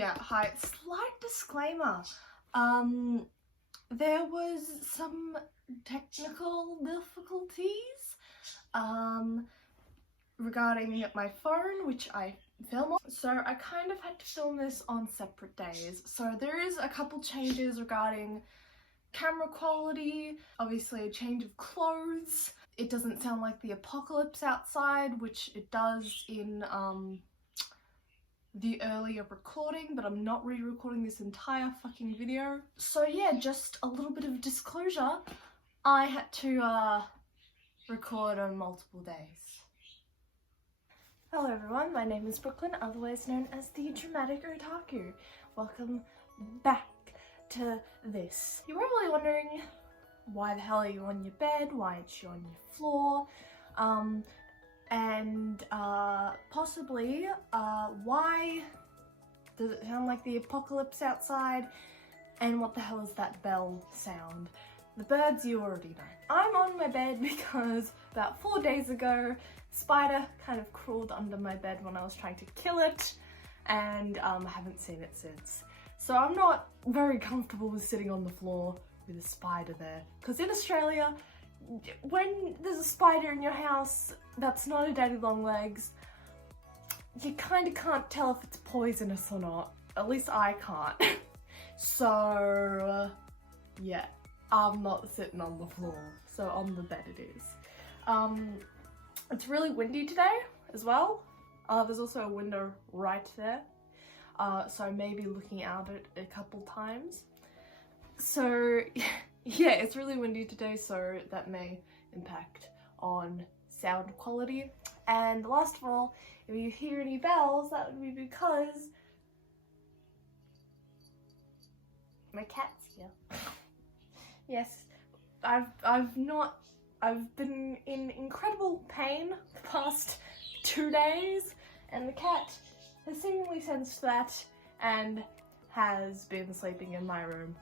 Yeah, hi. Slight disclaimer. There was some technical difficulties regarding my phone, which I film on. So I kind of had to film this on separate days. So there is a couple changes regarding camera quality, obviously a change of clothes. It doesn't sound like the apocalypse outside, which it does in the earlier recording, but I'm not re-recording this entire fucking video. So yeah, just a little bit of disclosure. I had to record on multiple days. Hello everyone, my name is Brooklyn, otherwise known as the Dramatic Otaku. Welcome back to this. You're probably wondering, why the hell are you on your bed? Why aren't you on your floor? And possibly, why does it sound like the apocalypse outside? And what the hell is that bell sound? The birds you already know. I'm on my bed because about 4 days ago, spider kind of crawled under my bed when I was trying to kill it, and I haven't seen it since. So I'm not very comfortable with sitting on the floor with a spider there. Because in Australia, when there's a spider in your house that's not a daddy long legs, you kind of can't tell if it's poisonous or not. At least I can't. So yeah, I'm not sitting on the floor. So on the bed it is. It's really windy today as well. There's also a window right there. So I may be looking out it a couple times. So yeah, it's really windy today, so that may impact on sound quality. And last of all, if you hear any bells, that would be because my cat's here. Yes, I've been in incredible pain the past 2 days, and the cat has seemingly sensed that and has been sleeping in my room.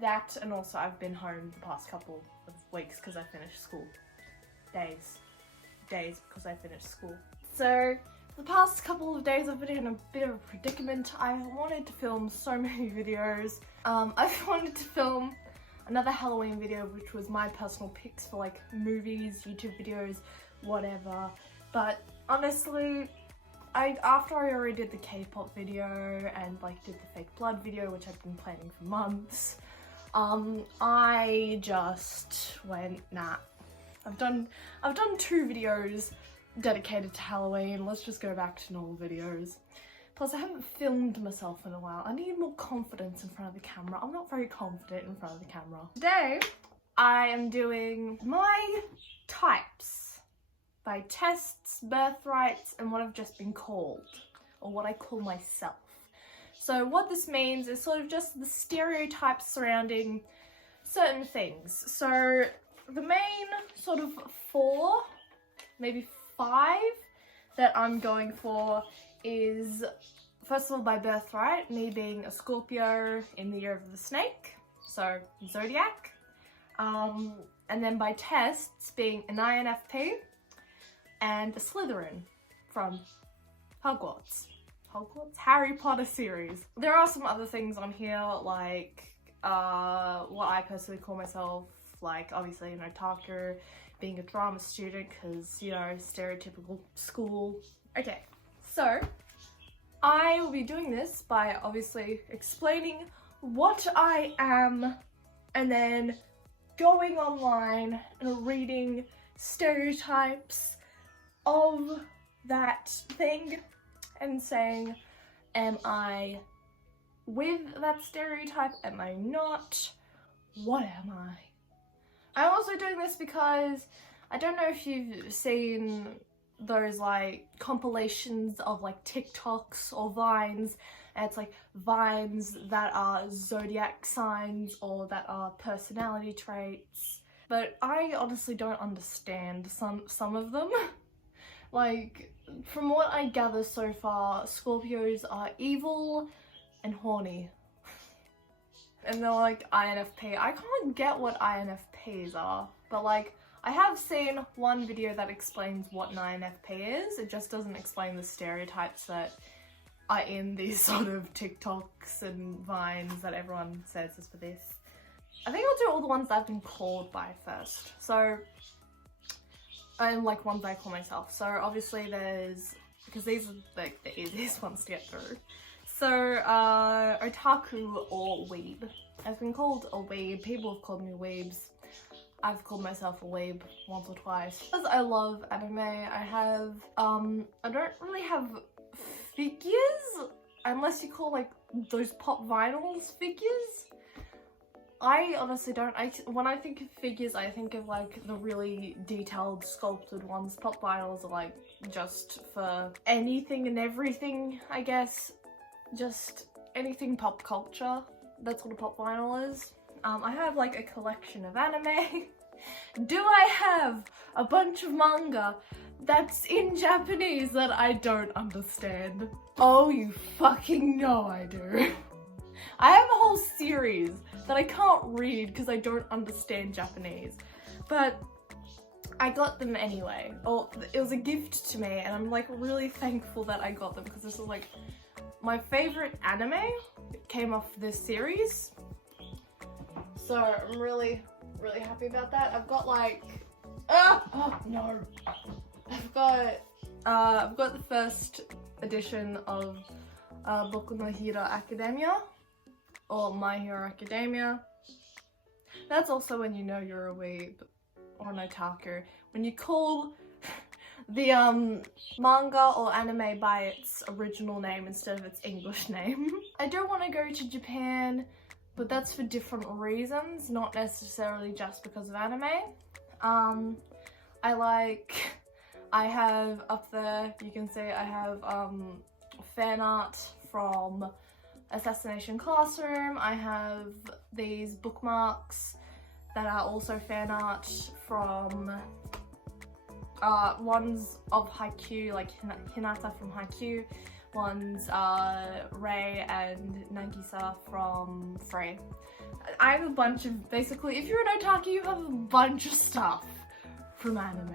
That, and also I've been home the past couple of weeks because I finished school. Days because I finished school. So the past couple of days I've been in a bit of a predicament. I wanted to film so many videos. I wanted to film another Halloween video, which was my personal picks for like movies, YouTube videos, whatever. But honestly, after I already did the K-pop video and like did the fake blood video, which I've been planning for months, I just went, nah. I've done 2 videos dedicated to Halloween. Let's just go back to normal videos. Plus, I haven't filmed myself in a while. I need more confidence in front of the camera. I'm not very confident in front of the camera. Today, I am doing my types by tests, birthrights, and what I've just been called, or what I call myself. So what this means is sort of just the stereotypes surrounding certain things. So the main sort of 4, maybe 5 that I'm going for is, first of all, by birthright, me being a Scorpio in the year of the snake, so Zodiac. And then by tests, being an INFP and a Slytherin from Hogwarts, Harry Potter series. There are some other things on here, like what I personally call myself, like obviously an otaku, being a drama student, because, you know, stereotypical school. Okay, so I will be doing this by obviously explaining what I am and then going online and reading stereotypes of that thing and saying, am I with that stereotype? Am I not? What am I? I'm also doing this because I don't know if you've seen those like compilations of like TikToks or Vines, and it's like Vines that are zodiac signs or that are personality traits. But I honestly don't understand some of them. Like, from what I gather so far, Scorpios are evil and horny. And they're like INFP. I can't get what INFPs are, but like, I have seen one video that explains what an INFP is. It just doesn't explain the stereotypes that are in these sort of TikToks and Vines that everyone says is for this. I think I'll do all the ones that I've been called by first. So, and like ones I call myself. So obviously there's, because these are like the easiest ones to get through. So, otaku or weeb. I've been called a weeb. People have called me weebs. I've called myself a weeb once or twice. Because I love anime, I have, I don't really have figures, unless you call like those pop vinyls figures. I honestly don't. When I think of figures, I think of like the really detailed sculpted ones. Pop vinyls are like just for anything and everything, I guess. Just anything pop culture. That's what a pop vinyl is. I have like a collection of anime. Do I have a bunch of manga that's in Japanese that I don't understand? Oh, you fucking know I do. I have a whole series that I can't read because I don't understand Japanese, but I got them anyway. Or it was a gift to me, and I'm like really thankful that I got them because this is like my favorite anime. It came off this series, so I'm really happy about that. I've got like oh no, I've got the first edition of Boku no Hero Academia, or My Hero Academia. That's also when you know you're a weeb or an otaku, when you call the manga or anime by its original name instead of its English name. I do want to go to Japan, but that's for different reasons, not necessarily just because of anime. I have up there, you can see I have fan art from Assassination Classroom. I have these bookmarks that are also fan art from ones of Haikyuu, like Hinata from Haikyuu, ones Rei and Nagisa from Free. I have a bunch of, basically, if you're an otaku, you have a bunch of stuff from anime.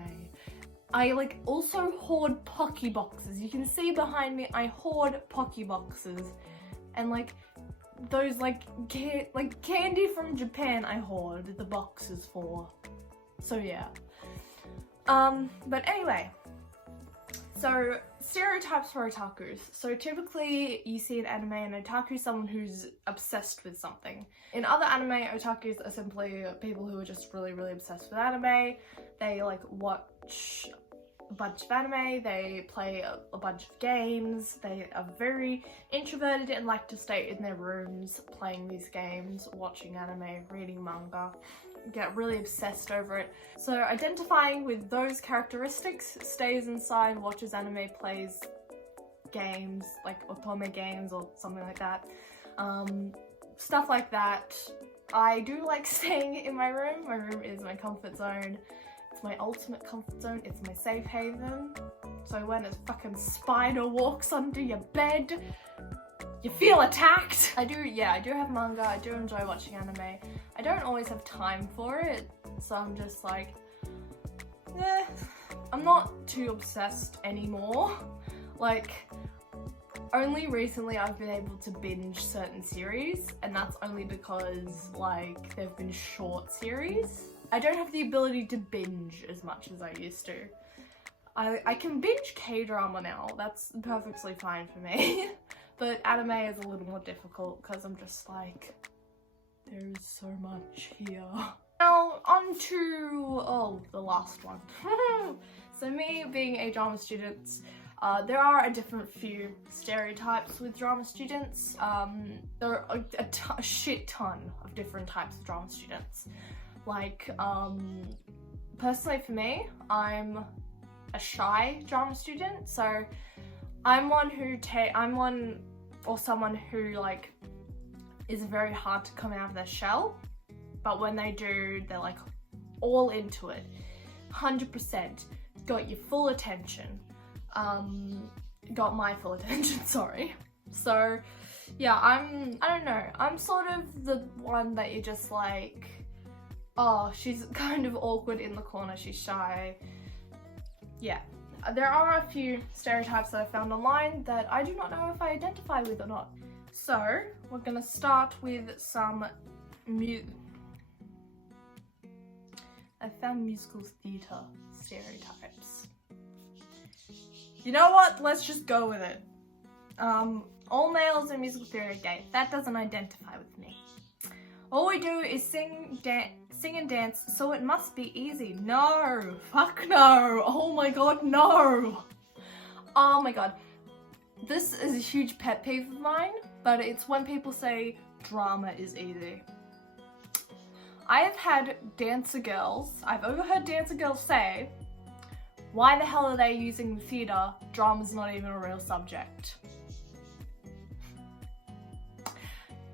I like also hoard Pocky boxes. You can see behind me, I hoard Pocky boxes. And like those like candy from Japan I hoard the boxes for. So yeah. But anyway, so stereotypes for otakus. So typically you see in anime an otaku someone who's obsessed with something. In other anime, otakus are simply people who are just really obsessed with anime. They like watch a bunch of anime, they play a bunch of games, they are very introverted and like to stay in their rooms playing these games, watching anime, reading manga, get really obsessed over it. So identifying with those characteristics, stays inside, watches anime, plays games, like otome games or something like that. Stuff like that. I do like staying in my room. My room is my comfort zone. It's my ultimate comfort zone. It's my safe haven. So when a fucking spider walks under your bed, you feel attacked. I do have manga. I do enjoy watching anime. I don't always have time for it, so I'm just like, I'm not too obsessed anymore. Like, only recently I've been able to binge certain series, and that's only because like they've been short series. I don't have the ability to binge as much as I used to. I can binge K-drama now, that's perfectly fine for me. But anime is a little more difficult because I'm just like, there's so much here. Now on to, the last one. So me being a drama student, there are a different few stereotypes with drama students. There are a shit ton of different types of drama students. Like, personally for me, I'm a shy drama student, so I'm someone who like is very hard to come out of their shell, but when they do, they're like all into it, 100%, got your full attention, got my full attention, sorry. So yeah, I don't know, I'm sort of the one that you're just like, oh, she's kind of awkward in the corner, she's shy. Yeah, there are a few stereotypes that I found online that I do not know if I identify with or not. So we're gonna start with some I found musical theatre stereotypes. You know what? Let's just go with it. All males in musical theatre are gay. That doesn't identify with me. All we do is sing and dance, so it must be easy. No, fuck no. Oh my god, no. Oh my god. This is a huge pet peeve of mine, but it's when people say drama is easy. I have had dancer girls, I've overheard dancer girls say, why the hell are they using the theatre? Drama's not even a real subject.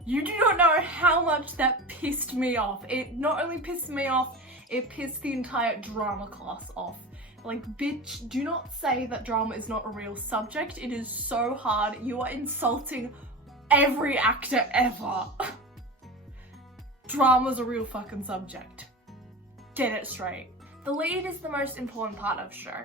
You do not know how much that pissed me off. It not only pissed me off, it pissed the entire drama class off. Like, bitch, do not say that drama is not a real subject. It is so hard. You are insulting every actor ever. Drama's a real fucking subject. Get it straight. The lead is the most important part of the show.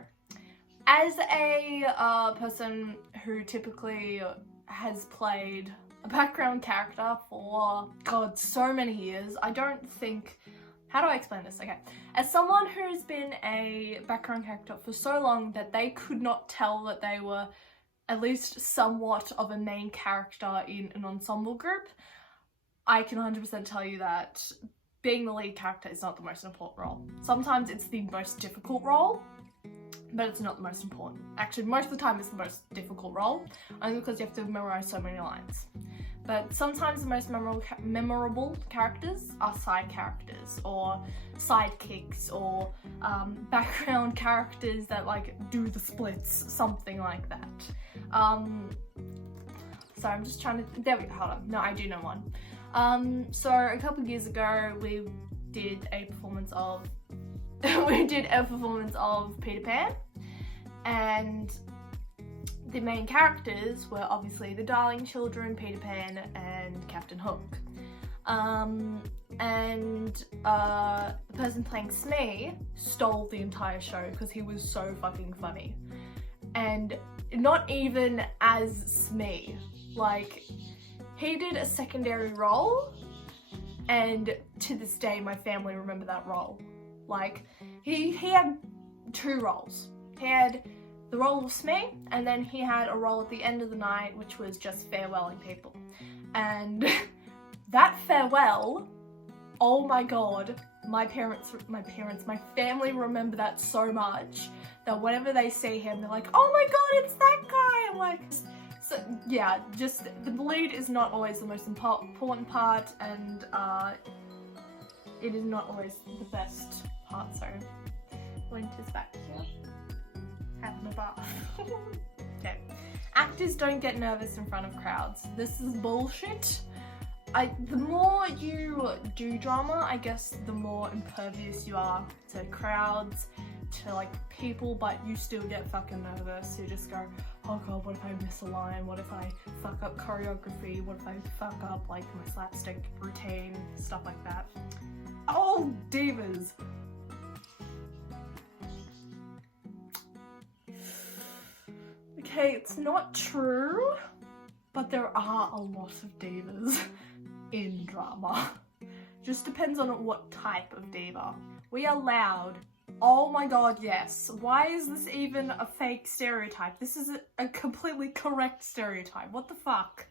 As a person who typically has played a background character for, God, so many years, I don't think... How do I explain this? Okay. As someone who's been a background character for so long that they could not tell that they were at least somewhat of a main character in an ensemble group, I can 100% tell you that being the lead character is not the most important role. Sometimes it's the most difficult role, but it's not the most important. Actually, most of the time it's the most difficult role, only because you have to memorize so many lines. But sometimes the most memorable characters are side characters, or sidekicks, or background characters that like do the splits, something like that. So I'm just trying to, there we go, hold on. No, I do know one. So a couple of years ago, we did a performance of Peter Pan, and the main characters were obviously the Darling Children, Peter Pan, and Captain Hook. The person playing Smee stole the entire show because he was so fucking funny. And not even as Smee, like, he did a secondary role, and to this day my family remember that role. Like, he had two roles. He had the role of Smee, and then he had a role at the end of the night which was just farewelling people. And that farewell, oh my god, my family remember that so much that whenever they see him they're like, oh my god, it's that guy! I'm like, so yeah, just the lead is not always the most important part, and it is not always the best part. So Winter's back here having a bath. Okay. Actors don't get nervous in front of crowds. This is bullshit. The more you do drama, I guess the more impervious you are to crowds, to like people, but you still get fucking nervous. You just go, oh god, what if I miss a line? What if I fuck up choreography? What if I fuck up like my slapstick routine? Stuff like that. Oh, divas. Okay, it's not true, but there are a lot of divas in drama. Just depends on what type of diva. We are loud. Oh my god, yes. Why is this even a fake stereotype? This is a completely correct stereotype. What the fuck?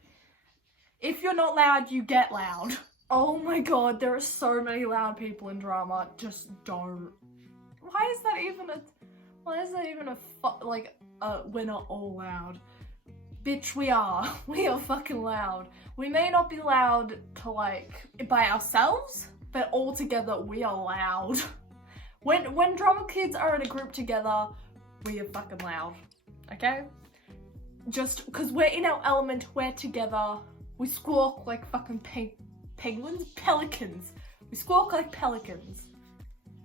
If you're not loud, you get loud. Oh my god, there are so many loud people in drama. Just don't. Why is that even we're not all loud? Bitch, we are. We are fucking loud. We may not be loud to like, by ourselves, but all together we are loud. When drama kids are in a group together, we are fucking loud, okay? Just because we're in our element, we're together, we squawk like fucking pelicans. We squawk like pelicans,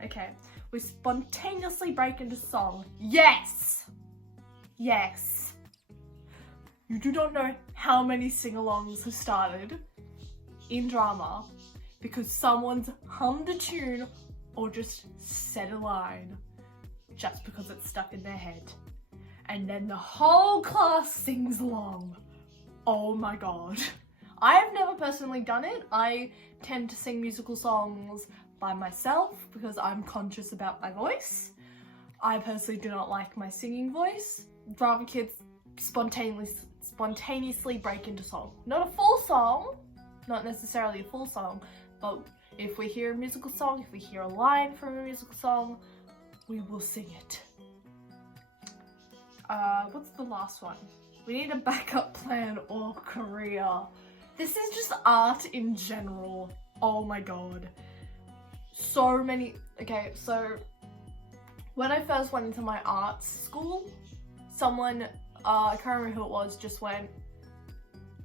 okay? We spontaneously break into song. Yes! Yes! You do not know how many sing-alongs have started in drama because someone's hummed a tune or just said a line just because it's stuck in their head. and then the whole class sings along. Oh my god. I have never personally done it. I tend to sing musical songs by myself because I'm conscious about my voice. I personally do not like my singing voice. Rather kids spontaneously break into song. Not a full song, not necessarily a full song, but if we hear a musical song, if we hear a line from a musical song, we will sing it. What's the last one? We need a backup plan or career. This is just art in general. Oh my god. So many. Okay, so when I first went into my arts school, someone, I can't remember who it was, just went,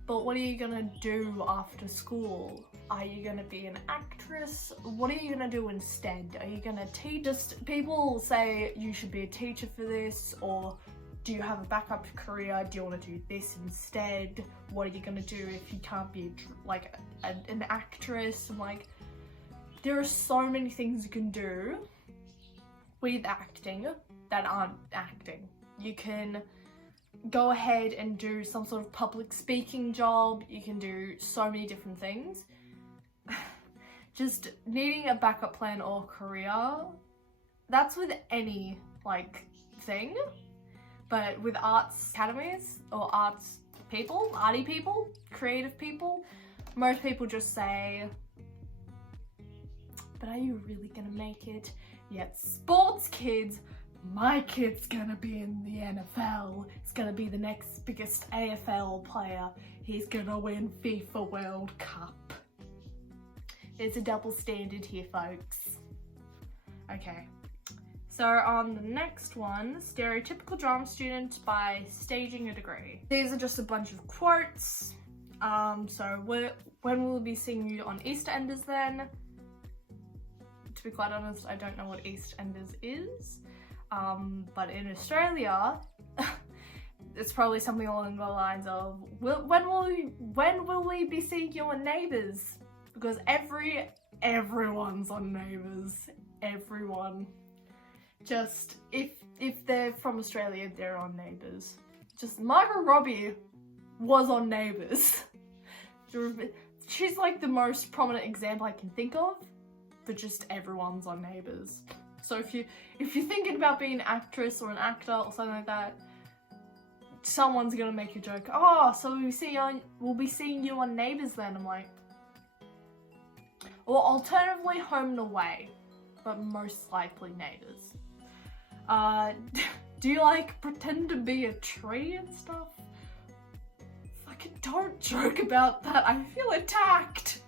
but what are you gonna do after school? Are you gonna be an actress? What are you gonna do instead? Are you gonna teach? Just people say you should be a teacher for this, or do you have a backup career? Do you want to do this instead? What are you gonna do if you can't be like an actress? And like, there are so many things you can do with acting that aren't acting. You can go ahead and do some sort of public speaking job. You can do so many different things. Just needing a backup plan or career, that's with any like thing, but with arts academies or arts people, arty people, creative people, most people just say, but are you really gonna make it? Yet sports kids, my kid's gonna be in the NFL. He's gonna be the next biggest AFL player. He's gonna win FIFA World Cup. There's a double standard here, folks. Okay, so on the next one, stereotypical drama student by staging a degree. These are just a bunch of quotes. So when will we be seeing you on EastEnders then? To be quite honest, I don't know what EastEnders is. But in Australia, it's probably something along the lines of, when will we be seeing you on Neighbours? Because everyone's on Neighbours. Everyone. Just if they're from Australia, they're on Neighbours. Just Margot Robbie was on Neighbours. She's like the most prominent example I can think of, but just everyone's on Neighbours. So if you're thinking about being an actress or an actor or something like that, someone's gonna make a joke. Oh, so we'll be seeing you on Neighbours then. I'm like, or alternatively Home and Away, but most likely Neighbours. Do you like pretend to be a tree and stuff? Fucking don't joke about that. I feel attacked.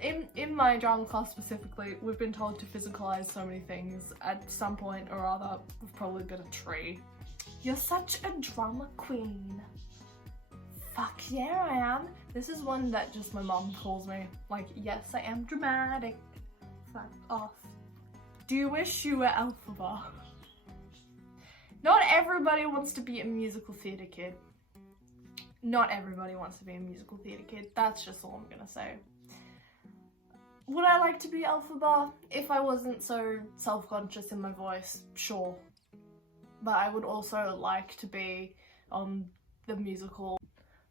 In my drama class specifically, we've been told to physicalize so many things. At some point or other, we've probably been a tree. You're such a drama queen. Fuck yeah, I am. This is one that just my mom calls me. Like, yes, I am dramatic. Fuck off. Do you wish you were Elphaba? Not everybody wants to be a musical theatre kid. Not everybody wants to be a musical theatre kid. That's just all I'm gonna say. Would I like to be Elphaba if I wasn't so self-conscious in my voice? Sure. But I would also like to be on the musical.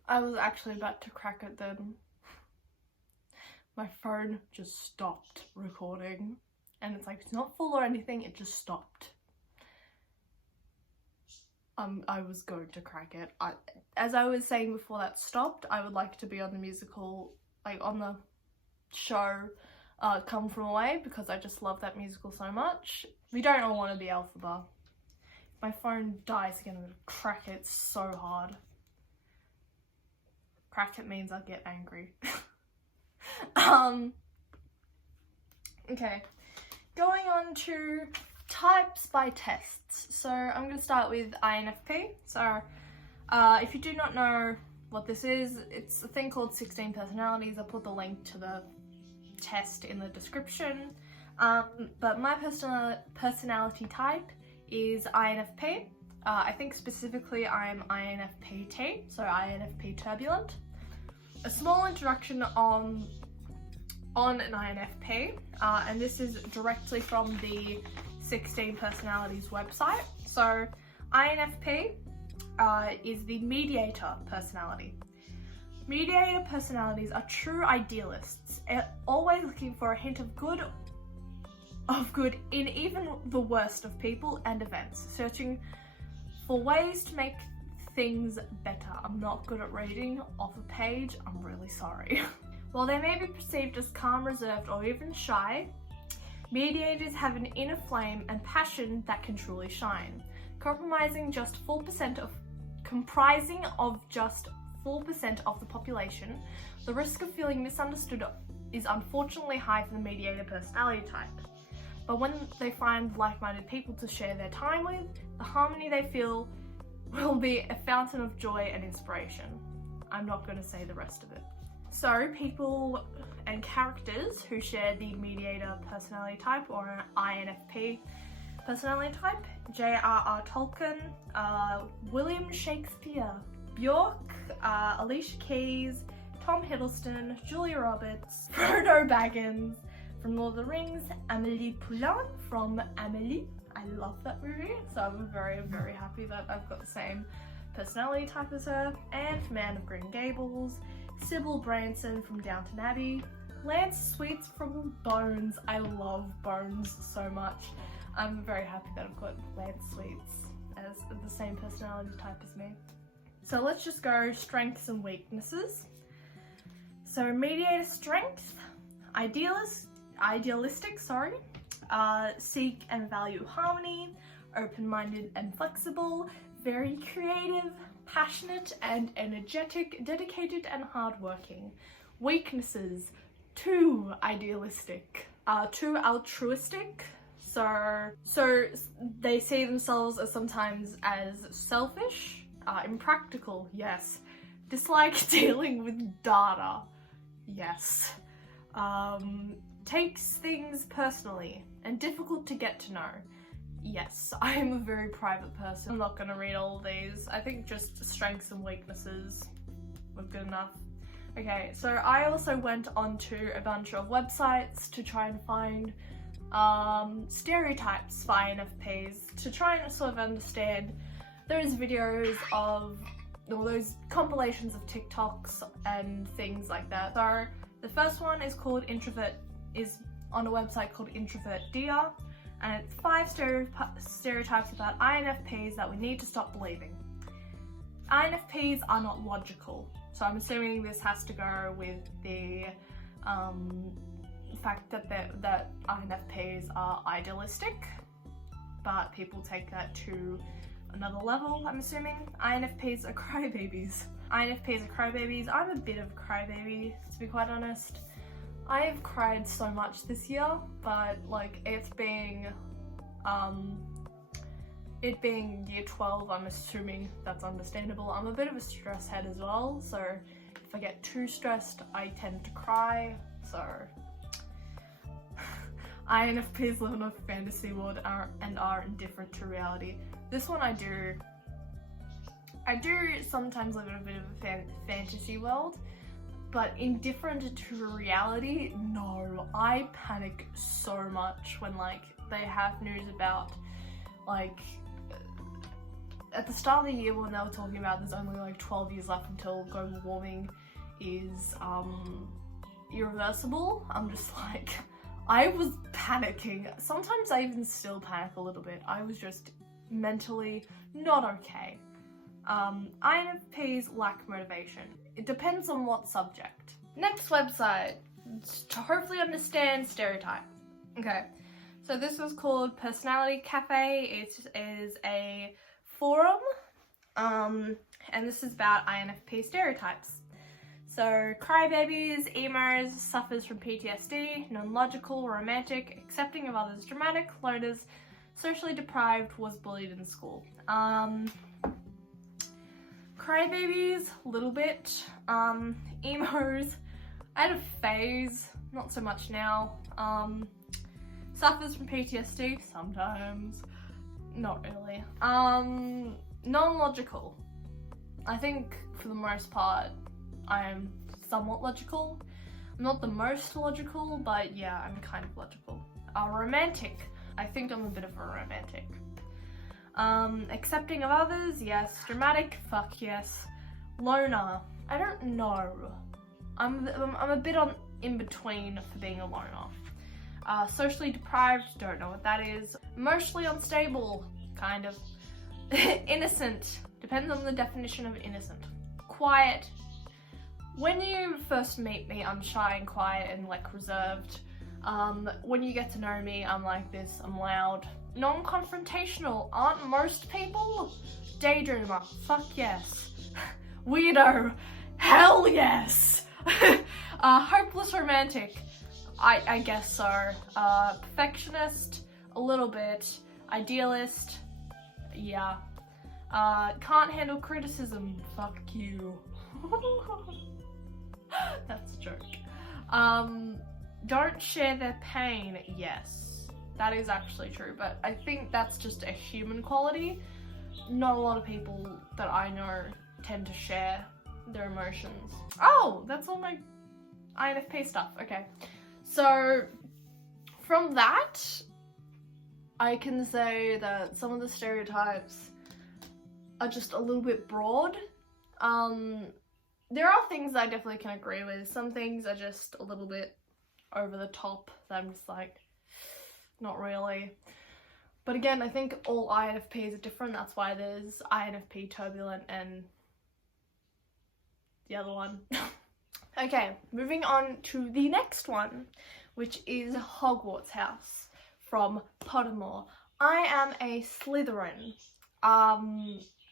I was actually about to crack it then. My phone just stopped recording. And it's like, it's not full or anything, it just stopped. I was going to crack it. As I was saying before that stopped, I would like to be on the musical, like on the show Come From Away, because I just love that musical so much. We don't all want to be Elphaba. My phone dies again, I'm gonna crack it so hard. Crack it means I'll get angry. Okay, going on to types by tests. So I'm going to start with INFP. So if you do not know what this is, it's a thing called 16 personalities. I'll put the link to the test in the description. But my personality type is INFP. I think specifically I'm INFP-T, so INFP turbulent. A small introduction on an INFP, and this is directly from the 16 Personalities website. So INFP is the mediator personality. Mediator personalities are true idealists, always looking for a hint of good in even the worst of people and events, searching for ways to make things better. I'm not good at reading off a page, I'm really sorry. While they may be perceived as calm, reserved, or even shy, mediators have an inner flame and passion that can truly shine. Comprising of just 4% of the population, the risk of feeling misunderstood is unfortunately high for the mediator personality type. But when they find like-minded people to share their time with, the harmony they feel will be a fountain of joy and inspiration. I'm not going to say the rest of it. So people and characters who share the mediator personality type or an INFP personality type: J.R.R. Tolkien, William Shakespeare, Bjork, Alicia Keys, Tom Hiddleston, Julia Roberts, Frodo Baggins from Lord of the Rings, Amélie Poulain from Amélie. I love that movie, so I'm very, very happy that I've got the same personality type as her. Anne from Anne of Green Gables, Sybil Branson from Downton Abbey, Lance Sweets from Bones. I love Bones so much. I'm very happy that I've got Lance Sweets as the same personality type as me. So let's just go strengths and weaknesses. So mediator strength: idealistic, seek and value harmony, open-minded and flexible, very creative, passionate and energetic, dedicated and hardworking. Weaknesses: too idealistic, too altruistic. So they see themselves as sometimes as selfish, impractical, yes. Dislike dealing with data, yes. Takes things personally and difficult to get to know. Yes, I am a very private person. I'm not going to read all of these. I think just strengths and weaknesses were good enough. Okay, so I also went onto a bunch of websites to try and find stereotypes for INFPs, to try and sort of understand those videos of, or those compilations of TikToks and things like that. So the first one is called is on a website called Introvert Dear, and it's 5 stereotypes about INFPs that we need to stop believing. INFPs are not logical, so I'm assuming this has to go with the fact that INFPs are idealistic, but people take that to another level, I'm assuming. INFPs are crybabies. INFPs are crybabies. I'm a bit of a crybaby, to be quite honest. I have cried so much this year, but like it being year 12, I'm assuming that's understandable. I'm a bit of a stress head as well, so if I get too stressed, I tend to cry, so INFPs live in a fantasy world and are indifferent to reality. This one I do sometimes live in a bit of a fantasy world, but indifferent to reality, no. I panic so much when like they have news about like at the start of the year when they were talking about there's only like 12 years left until global warming is irreversible. I'm just like, I was panicking. Sometimes I even still panic a little bit. I was just mentally not okay. INFPs lack motivation. It depends on what subject. Next website, to hopefully understand stereotype. Okay, so this was called Personality Cafe. It is a forum, and this is about INFP stereotypes. So, crybabies, emos, suffers from PTSD, non-logical, romantic, accepting of others, dramatic, loners, socially deprived, was bullied in school. Crybabies, a little bit. Emos, I had a phase, not so much now. Suffers from PTSD, sometimes, not really. Non-logical. I think for the most part, I am somewhat logical. I'm not the most logical, but yeah, I'm kind of logical. Romantic. I think I'm a bit of a romantic. Accepting of others, yes. Dramatic, fuck yes. Loner, I don't know. I'm a bit in between for being a loner. Socially deprived, don't know what that is. Emotionally unstable, kind of. Innocent, depends on the definition of innocent. Quiet, when you first meet me, I'm shy and quiet and like reserved. When you get to know me, I'm like this, I'm loud. Non-confrontational, aren't most people? Daydreamer, fuck yes. Weirdo, hell yes. Hopeless romantic, I guess so. Perfectionist, a little bit. Idealist, yeah. Can't handle criticism, fuck you. That's a joke. Don't share their pain, yes. That is actually true, but I think that's just a human quality. Not a lot of people that I know tend to share their emotions. Oh, that's all my INFP stuff, okay. So, from that, I can say that some of the stereotypes are just a little bit broad. There are things I definitely can agree with. Some things are just a little bit over the top that I'm just like, not really. But again, I think all INFPs are different. That's why there's INFP turbulent and the other one. Okay, moving on to the next one, which is Hogwarts House from Pottermore. I am a Slytherin.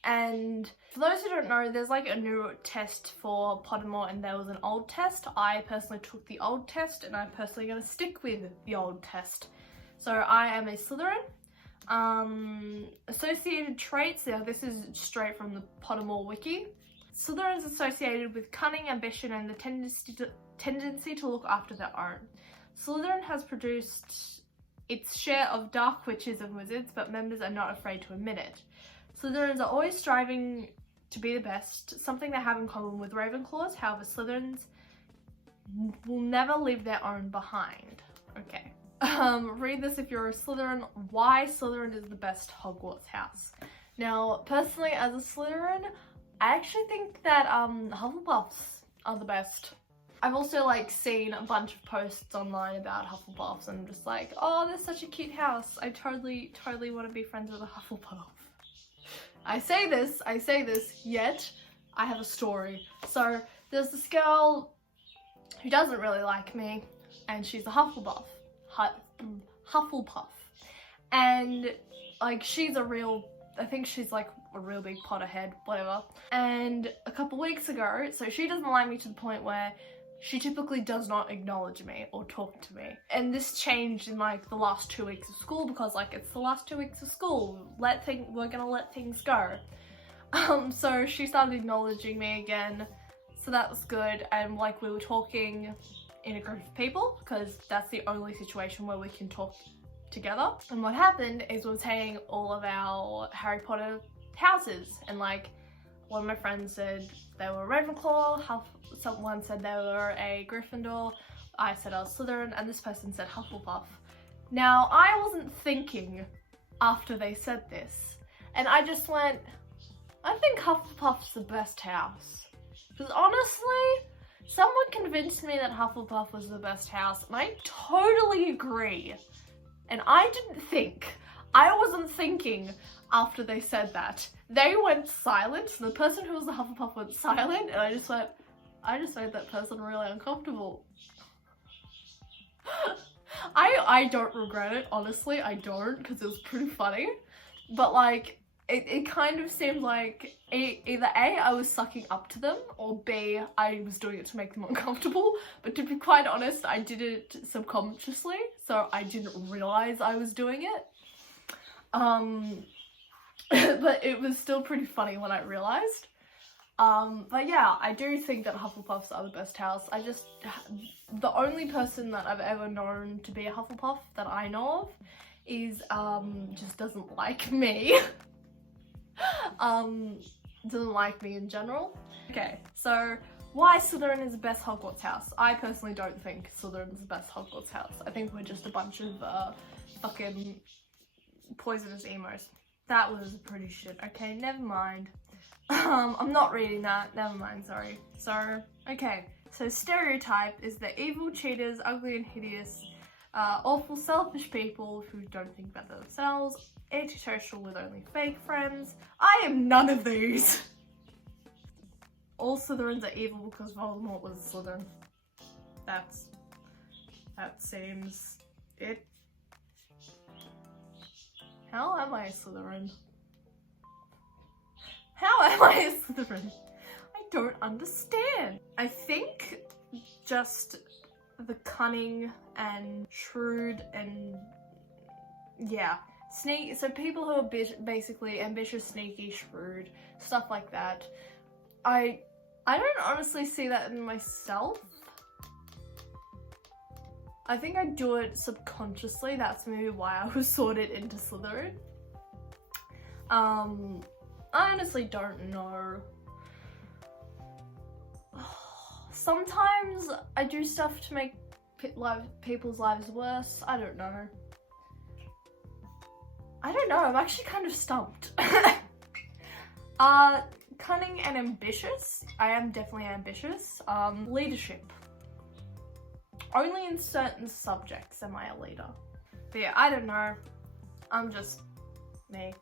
And for those who don't know, there's like a new test for Pottermore and there was an old test. I personally took the old test and I'm personally going to stick with the old test. So I am a Slytherin. Associated traits, now this is straight from the Pottermore wiki. Slytherins associated with cunning, ambition and the tendency to look after their own. Slytherin has produced its share of dark witches and wizards, but members are not afraid to admit it. Slytherins are always striving to be the best, something they have in common with Ravenclaws. However, Slytherins will never leave their own behind. Okay. Read this if you're a Slytherin. Why Slytherin is the best Hogwarts house. Now, personally, as a Slytherin, I actually think that Hufflepuffs are the best. I've also like seen a bunch of posts online about Hufflepuffs and I'm just like, oh, they're such a cute house. I totally want to be friends with a Hufflepuff. I say this, yet I have a story. So there's this girl who doesn't really like me and she's a Hufflepuff. Hufflepuff. And like she's I think she's like a real big Potterhead, whatever. And a couple weeks ago, so she doesn't like me to the point where she typically does not acknowledge me or talk to me. And this changed in like the last 2 weeks of school because like it's the last 2 weeks of school. We're gonna let things go. So she started acknowledging me again. So that was good. And like we were talking in a group of people because that's the only situation where we can talk together. And what happened is we were saying all of our Harry Potter houses and like one of my friends said they were Ravenclaw, someone said they were a Gryffindor, I said I was Slytherin, and this person said Hufflepuff. Now, I wasn't thinking after they said this, and I just went, I think Hufflepuff's the best house. Because honestly, someone convinced me that Hufflepuff was the best house, and I totally agree. And I wasn't thinking after they said that. They went silent, so the person who was the Hufflepuff went silent, and I just made that person really uncomfortable. I don't regret it, honestly, I don't, because it was pretty funny. But like, it kind of seemed like either A, I was sucking up to them, or B, I was doing it to make them uncomfortable. But to be quite honest, I did it subconsciously, so I didn't realize I was doing it. But it was still pretty funny when I realized. But yeah, I do think that Hufflepuffs are the best house. The only person that I've ever known to be a Hufflepuff that I know of is, just doesn't like me. Doesn't like me in general. Okay, so why Slytherin is the best Hogwarts house. I personally don't think Slytherin is the best Hogwarts house. I think we're just a bunch of fucking poisonous emos. That was pretty shit. Okay, never mind. I'm not reading that. Never mind, sorry. So, okay. So stereotype is the evil, cheaters, ugly and hideous, awful, selfish people who don't think about themselves, antisocial with only fake friends. I am none of these. All Slytherins are evil because Voldemort was a Slytherin. That seems it. How am I a Slytherin? How am I a Slytherin? I don't understand. I think just the cunning and shrewd and yeah, so people who are basically ambitious, sneaky, shrewd, stuff like that. I don't honestly see that in myself. I think I do it subconsciously. That's maybe why I was sorted into Slytherin. I honestly don't know. Sometimes I do stuff to make people's lives worse. I don't know. I'm actually kind of stumped. Cunning and ambitious. I am definitely ambitious. Leadership. Only in certain subjects am I a leader. But yeah, I don't know. I'm just me.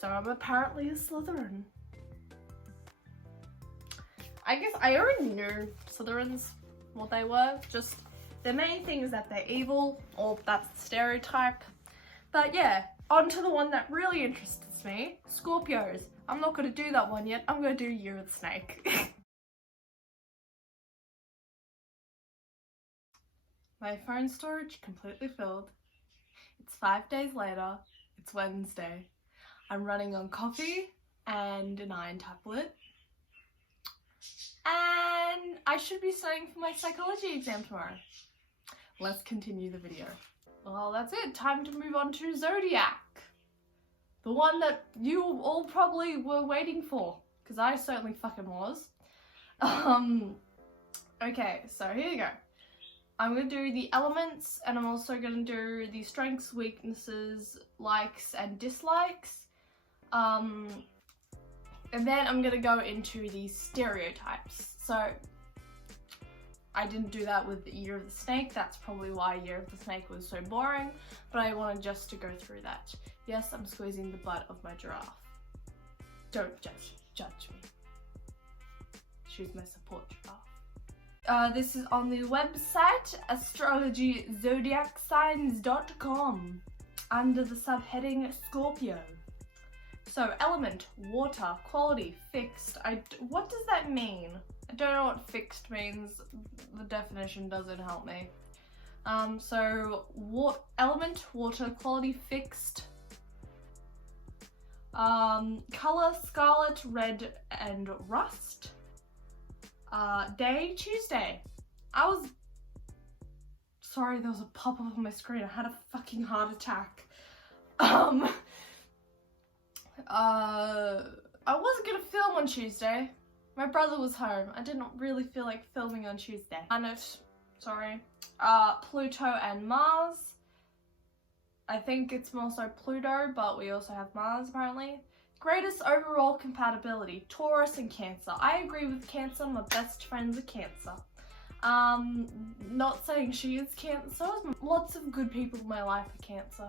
So I'm apparently a Slytherin. I guess I already knew Slytherins, what they were. Just the main thing is that they're evil, or that's the stereotype. But yeah, on to the one that really interests me, Scorpios. I'm not going to do that one yet. I'm going to do Year of the Snake. My phone storage completely filled. It's 5 days later. It's Wednesday. I'm running on coffee and an iron tablet. And I should be studying for my psychology exam tomorrow. Let's continue the video. Well, that's it. Time to move on to Zodiac. The one that you all probably were waiting for. Because I certainly fucking was. Okay, so here you go. I'm going to do the elements, and I'm also going to do the strengths, weaknesses, likes and dislikes. And then I'm going to go into the stereotypes. So I didn't do that with the Year of the Snake. That's probably why Year of the Snake was so boring. But I wanted just to go through that. Yes, I'm squeezing the butt of my giraffe. Don't judge me. She's my support giraffe. This is on the website astrologyzodiacsigns.com under the subheading Scorpio. So element, water, quality, fixed. What does that mean? I don't know what fixed means. The definition doesn't help me. So element, water, quality, fixed. Color, scarlet, red, and rust. Day, Tuesday. Sorry, there was a pop-up on my screen. I had a fucking heart attack. I wasn't gonna film on Tuesday. My brother was home. I didn't really feel like filming on Tuesday. Planet, sorry. Pluto and Mars. I think it's more so Pluto, but we also have Mars apparently. Greatest overall compatibility, Taurus and Cancer. I agree with Cancer, my best friend's a Cancer. Not saying she is Cancer, lots of good people in my life are Cancer.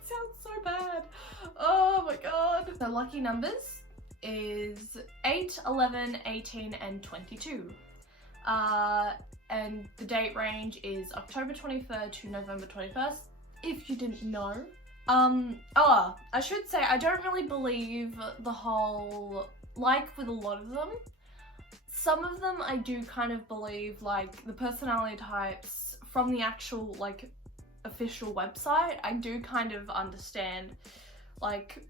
Sounds so bad. Oh my god. So lucky numbers is 8, 11, 18 and 22. And the date range is October 23rd to November 21st, if you didn't know. I should say I don't really believe the whole, like with a lot of them, some of them I do kind of believe, like the personality types from the actual like official website. I do kind of understand, like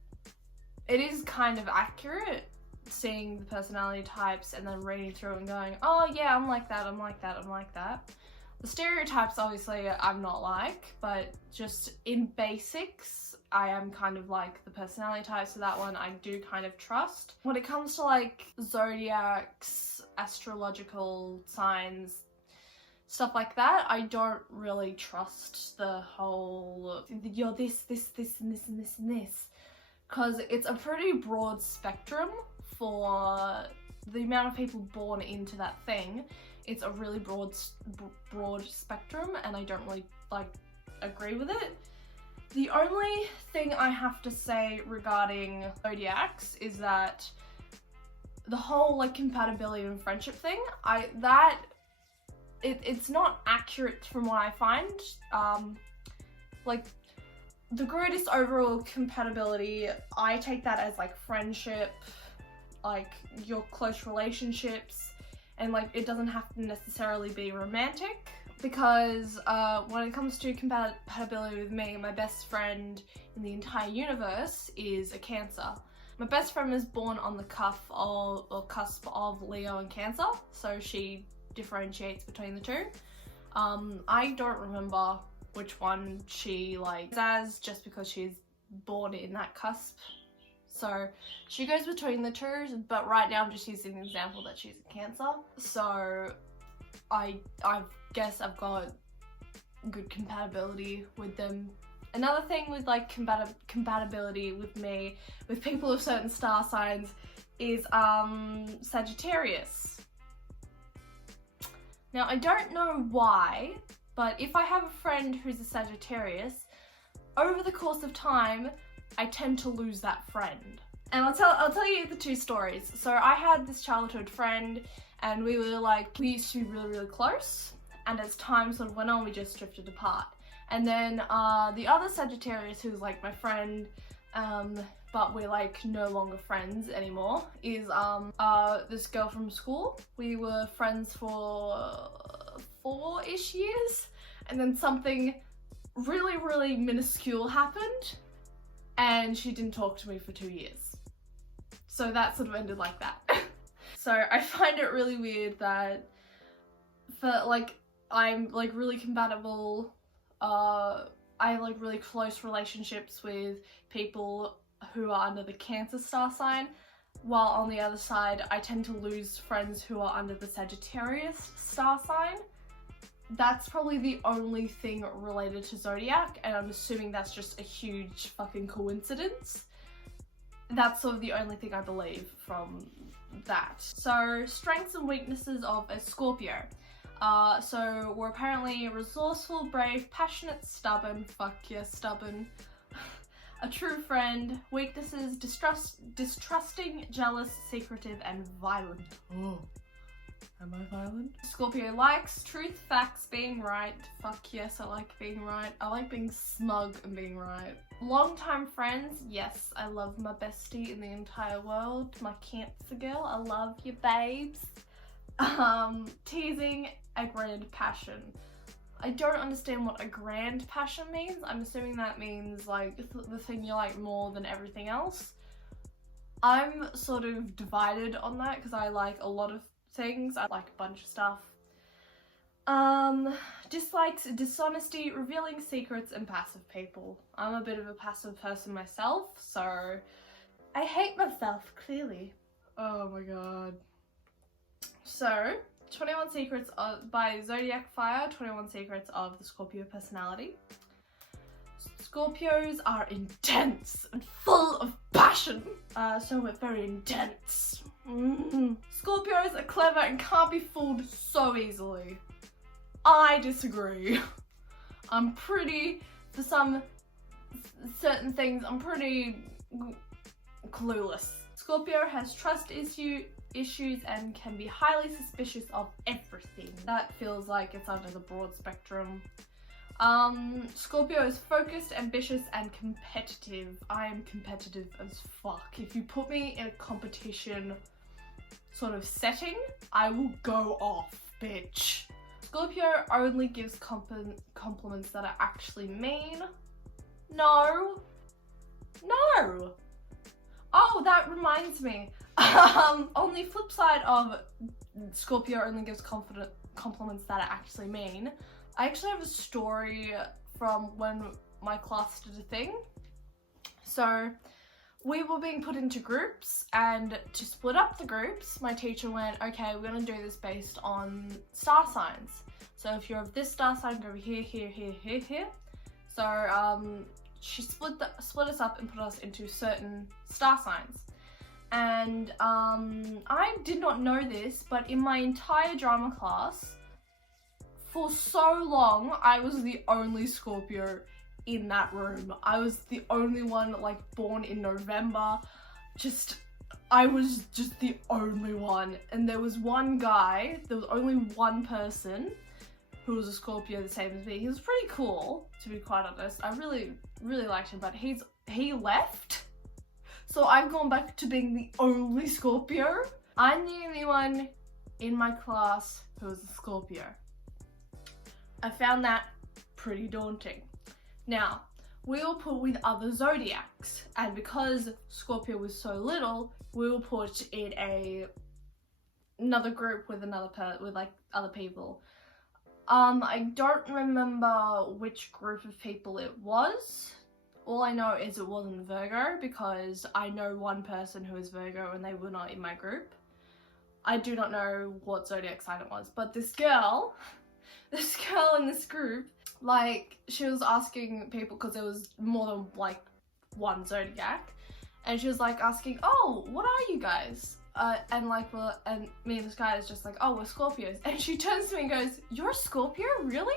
it is kind of accurate seeing the personality types and then reading through and going, oh yeah, I'm like that, I'm like that, I'm like that. The stereotypes obviously I'm not like, but just in basics I am kind of like the personality type, so that one I do kind of trust. When it comes to like zodiacs, astrological signs, stuff like that, I don't really trust the whole you're this, and this, and this, and this, because it's a pretty broad spectrum for the amount of people born into that thing. It's a really broad spectrum, and I don't really like agree with it. The only thing I have to say regarding zodiacs is that the whole like compatibility and friendship thing, it's not accurate from what I find. Like the greatest overall compatibility, I take that as like friendship, like your close relationships, and like it doesn't have to necessarily be romantic, because when it comes to compatibility with me, my best friend in the entire universe is a Cancer. My best friend was born on the cusp of Leo and Cancer, so she differentiates between the two. I don't remember which one she like as, just because she's born in that cusp. So she goes between the two, but right now I'm just using an example that she's a Cancer. So I guess I've got good compatibility with them. Another thing with like compatibility with me, with people of certain star signs, is Sagittarius. Now I don't know why, but if I have a friend who's a Sagittarius, over the course of time, I tend to lose that friend. And I'll tell you the two stories. So I had this childhood friend, and we used to be really, really close. And as time sort of went on, we just drifted apart. And then the other Sagittarius, who's like my friend, but we're like no longer friends anymore, is this girl from school. We were friends for 4-ish years, and then something really, really minuscule happened, and she didn't talk to me for 2 years. So that sort of ended like that. So I find it really weird that I'm like really compatible. I have like really close relationships with people who are under the Cancer star sign, while on the other side I tend to lose friends who are under the Sagittarius star sign. That's probably the only thing related to Zodiac, and I'm assuming that's just a huge fucking coincidence. That's sort of the only thing I believe from that. So, strengths and weaknesses of a Scorpio. So we're apparently resourceful, brave, passionate, stubborn, fuck yeah, stubborn, a true friend. Weaknesses: distrusting, jealous, secretive, and violent. Oh, am I violent? Scorpio likes truth, facts, being right. Fuck yes, I like being right. I like being smug and being right. Long-time friends, yes, I love my bestie in the entire world, my Cancer girl. I love you, babes. Teasing, a grand passion. I don't understand what a grand passion means. I'm assuming that means like the thing you like more than everything else. I'm sort of divided on that because I like a lot of things. I like a bunch of stuff. Dislikes dishonesty, revealing secrets, and passive people. I'm a bit of a passive person myself, so I hate myself, clearly. Oh my god. So, 21 Secrets by Zodiac Fire, 21 Secrets of the Scorpio Personality. Scorpios are intense and full of passion. So we're very intense. Scorpios are clever and can't be fooled so easily. I disagree. For some certain things, I'm pretty clueless. Scorpio has trust issues and can be highly suspicious of everything. That feels like it's under the broad spectrum. Scorpio is focused, ambitious, and competitive. I am competitive as fuck. If you put me in a competition sort of setting, I will go off, bitch. Scorpio only gives compliments that are actually mean. No. No. Oh, that reminds me. On the flip side of Scorpio only gives compliments that are actually mean, I actually have a story from when my class did a thing. So we were being put into groups, and to split up the groups, my teacher went, okay, we're gonna do this based on star signs. So if you're of this star sign, go here, here, here, here, here. So she split us up and put us into certain star signs. And I did not know this, but in my entire drama class, for so long, I was the only Scorpio in that room. I was the only one like born in November. I was just the only one. And there was one guy, there was only one person who was a Scorpio the same as me. He was pretty cool, to be quite honest. I really, really liked him, but he left. So I've gone back to being the only Scorpio. I'm the only one in my class who was a Scorpio. I found that pretty daunting. Now, we were put with other zodiacs, and because Scorpio was so little, we were put in another group with like other people. I don't remember which group of people it was. All I know is it wasn't Virgo, because I know one person who is Virgo and they were not in my group. I do not know what zodiac sign it was, but this girl in this group, like, she was asking people, because there was more than like one zodiac, and she was like asking, oh, what are you guys? And me and this guy is just like, oh, we're Scorpios. And she turns to me and goes, you're a Scorpio, really?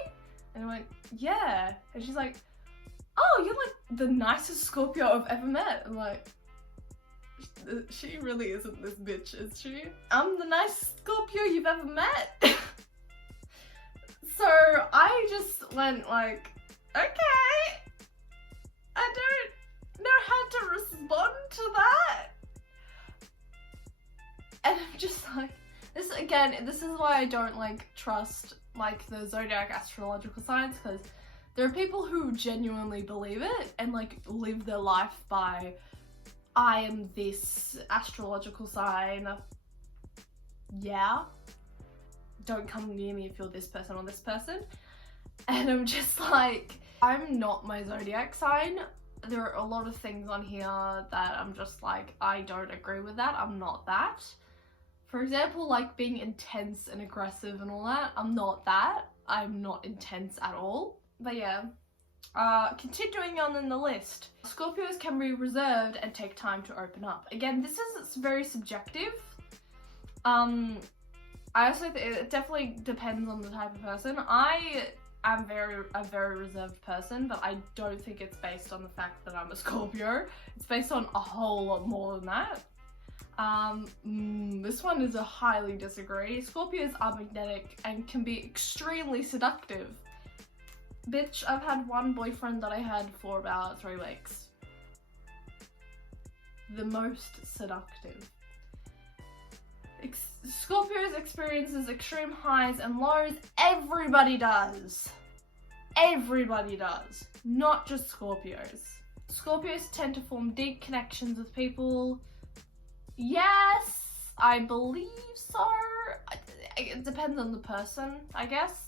And I went, yeah. And she's like, oh, you're like the nicest Scorpio I've ever met. I'm like, she really isn't this bitch, is she? I'm the nicest Scorpio you've ever met. So I just went like, okay, I don't know how to respond to that. And I'm just like, this is why I don't like trust like the zodiac astrological signs, because there are people who genuinely believe it and like live their life by, I am this astrological sign. Yeah. Don't come near me if you're this person or this person. And I'm just like, I'm not my zodiac sign. There are a lot of things on here that I'm just like, I don't agree with that. I'm not that. For example, like being intense and aggressive and all that. I'm not that. I'm not intense at all. But yeah, continuing on in the list. Scorpios can be reserved and take time to open up. Again, it's very subjective. I also think it definitely depends on the type of person. I am a very reserved person, but I don't think it's based on the fact that I'm a Scorpio. It's based on a whole lot more than that. This one is a highly disagree. Scorpios are magnetic and can be extremely seductive. Bitch, I've had one boyfriend that I had for about 3 weeks. The most seductive. Scorpios experiences extreme highs and lows. Everybody does. Everybody does. Not just Scorpios. Scorpios tend to form deep connections with people. Yes, I believe so. It depends on the person, I guess.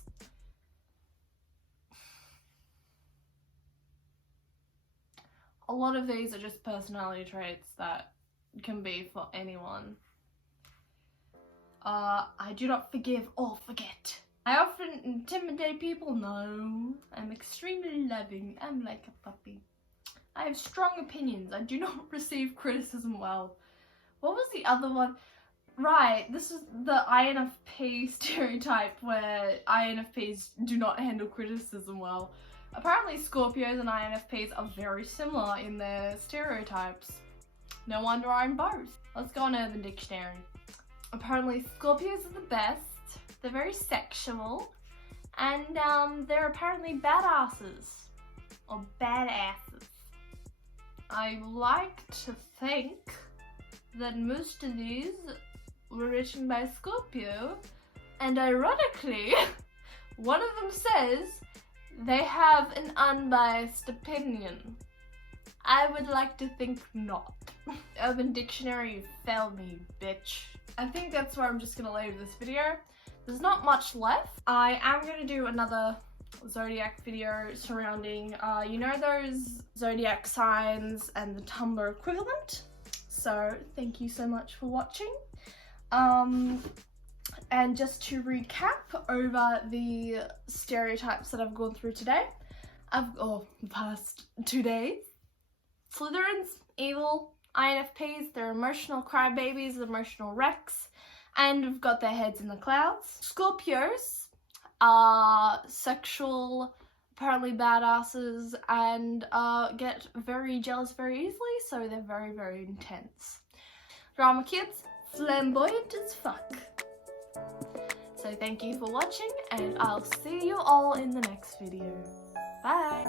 A lot of these are just personality traits that can be for anyone. I do not forgive or forget. I often intimidate people. No, I'm extremely loving. I'm like a puppy. I have strong opinions. I do not receive criticism well. What was the other one? Right, this is the INFP stereotype where INFPs do not handle criticism well. Apparently Scorpios and INFPs are very similar in their stereotypes. No wonder I'm both. Let's go on Urban Dictionary. Apparently Scorpios are the best. They're very sexual. And they're apparently badasses. Or badasses. I like to think that most of these were written by Scorpio, and ironically, one of them says they have an unbiased opinion. I would like to think not. Urban Dictionary, you failed me, bitch. I think that's where I'm just gonna leave this video. There's not much left. I am gonna do another Zodiac video surrounding, you know, those Zodiac signs and the Tumblr equivalent. So thank you so much for watching. And just to recap over the stereotypes that I've gone through today, the past 2 days. Slytherins, evil. INFPs, they're emotional crybabies, emotional wrecks, and we've got their heads in the clouds. Scorpios are sexual, apparently badasses, and get very jealous very easily, so they're very, very intense. Drama kids, flamboyant as fuck. So thank you for watching, and I'll see you all in the next video. Bye!